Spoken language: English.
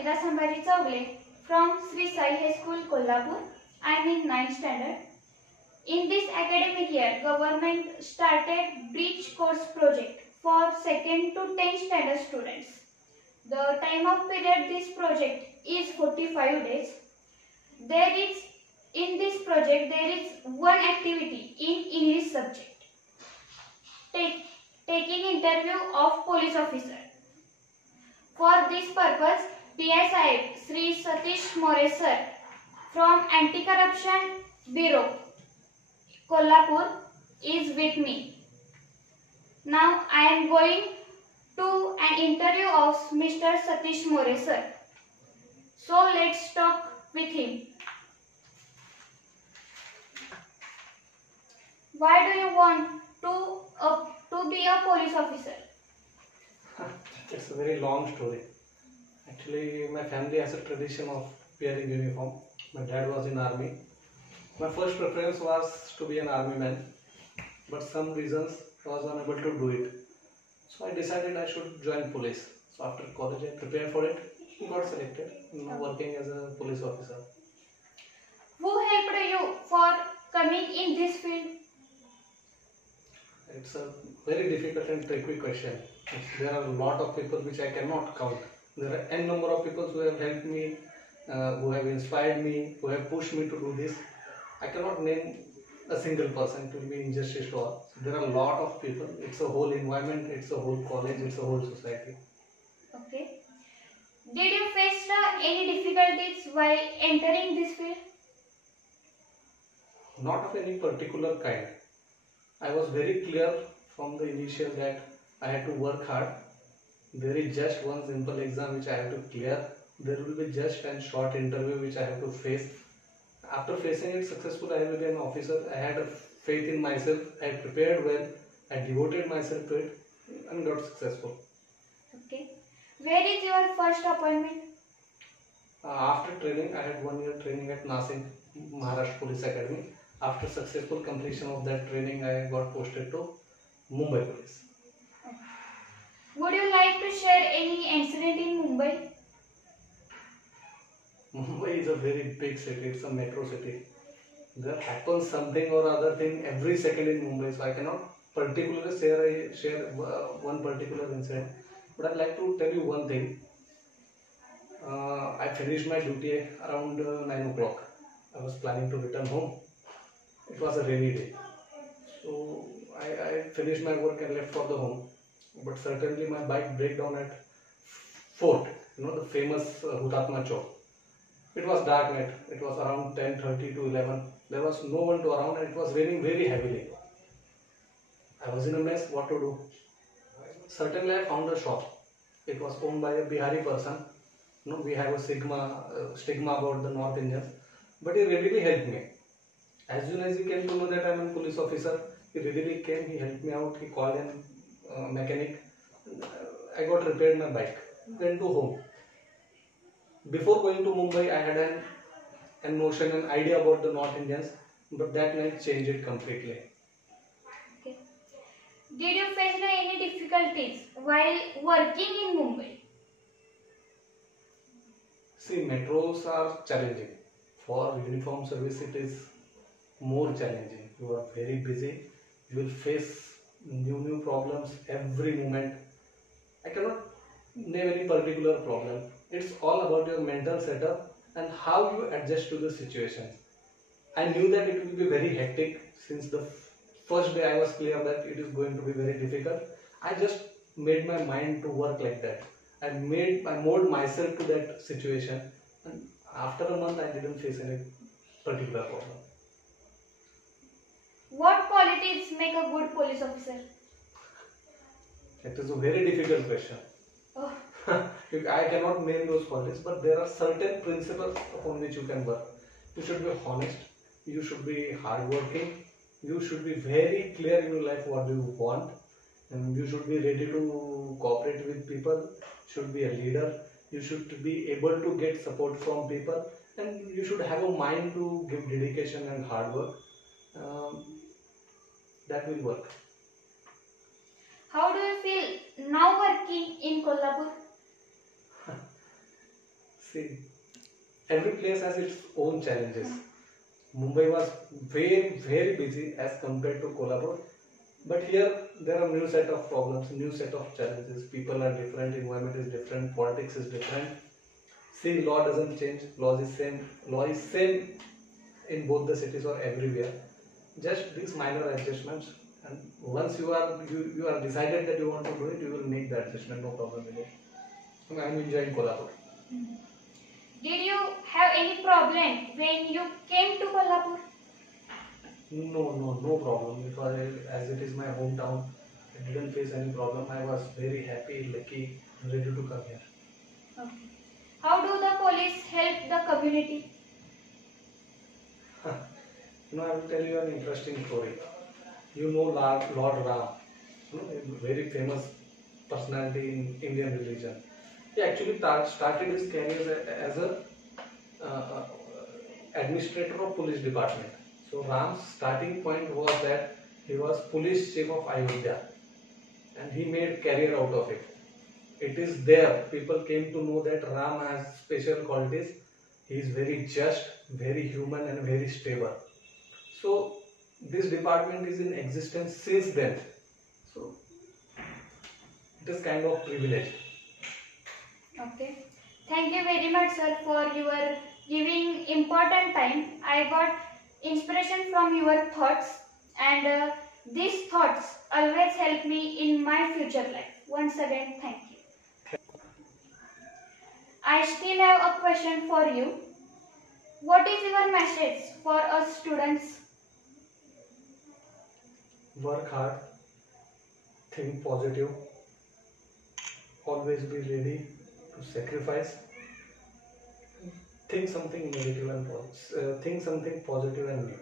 Kavita Sambhaji Chowgule from Sri Sai High School, Kolhapur. I am in 9th standard. In this academic year, government started Bridge Course project for 2nd to 10th standard students. The time of period this project is 45 days. In this project there is one activity in English subject. Taking interview of police officer. For this purpose, PI Sahib Sri Satish More sir from Anti-Corruption Bureau, Kolhapur is with me. Now I am going to an interview of Mr. Satish More sir. So let's talk with him. Why do you want to be a police officer? It's a very long story. Actually, my family has a tradition of wearing uniform. My dad was in army. My first preference was to be an army man, but some reasons I was unable to do it. So I decided I should join police. So after college I prepared for it, got selected, now working as a police officer. Who helped you for coming in this field? It's a very difficult and tricky question. There are a lot of people which I cannot count. There are n number of people who have helped me, who have inspired me, who have pushed me to do this. I cannot name a single person, it will be injustice to all. So there are a lot of people. It's a whole environment, it's a whole college, it's a whole society. Okay. Did you face any difficulties while entering this field? Not of any particular kind. I was very clear from the initial that I had to work hard. There is just one simple exam which I have to clear. There will be just a short interview which I have to face. After facing it successfully, I will be an officer. I had a faith in myself. I prepared well. I devoted myself to it and got successful. Okay. Where is your first appointment? After training, I had 1 year training at Nasik, Maharashtra Police Academy. After successful completion of that training, I got posted to Mumbai Police. Would you like to share any incident in Mumbai? Mumbai is a very big city, it's a metro city. There happens something or other thing every second in Mumbai, so I cannot particularly share one particular incident. But I'd like to tell you one thing. I finished my duty around 9 o'clock. I was planning to return home. It was a rainy day. So I finished my work and left for the home. But certainly my bike broke down at Fort, the famous Hutatma Chowk. It was dark night. It was around 10:30 to 11. There was no one to around and it was raining very heavily. I was in a mess. What to do? Certainly I found a shop. It was owned by a Bihari person. We have a stigma about the North Indians. But he readily helped me. As soon as he came to know that I am a police officer, he readily came, he helped me out, he called a mechanic. I got repaired my bike. Went to home. Before going to Mumbai, I had an notion, an idea about the North Indians, but that night changed it completely. Okay. Did you face any difficulties while working in Mumbai? See, metros are challenging. For uniform service, it is more challenging. You are very busy. You will face new problems every moment. I cannot name any particular problem. It's all about your mental setup and how you adjust to the situation. I knew that it will be very hectic since the first day I was clear that it is going to be very difficult. I just made my mind to work like that. I molded myself to that situation, and after a month I didn't face any particular problem. What qualities make a good police officer? It is a very difficult question. Oh. I cannot name those qualities, but there are certain principles upon which you can work. You should be honest, you should be hardworking, you should be very clear in your life what you want, and you should be ready to cooperate with people, should be a leader, you should be able to get support from people, and you should have a mind to give dedication and hard work. That will work. How do you feel now working in Kolhapur? See, every place has its own challenges. Mumbai was very busy as compared to Kolhapur, but here there are new set of problems, new set of challenges. People are different, environment is different, politics is different. See, law doesn't change. Law is same. Law is same in both the cities or everywhere. Just these minor adjustments, and once you are decided that you want to do it, you will make the adjustment. No problem with it. I am enjoying Kolhapur. Did you have any problem when you came to Kolhapur? No problem. Because as it is my hometown, I didn't face any problem. I was very happy, lucky, and ready to come here. Okay. How do the police help the community? I will tell you an interesting story. You know Lord Ram, a very famous personality in Indian religion. He actually started his career as a uh, administrator of police department. So Ram's starting point was that he was police chief of Ayodhya, and he made career out of it. It is there people came to know that Ram has special qualities. He is very just, very human, and very stable. So this department is in existence since then. So it is kind of privileged. Okay. Thank you very much, sir, for your giving important time. I got inspiration from your thoughts, and these thoughts always help me in my future life. Once again, thank you. I still have a question for you. What is your message for us students? Work hard, think positive, always be ready to sacrifice. Think something negative and think something positive and new.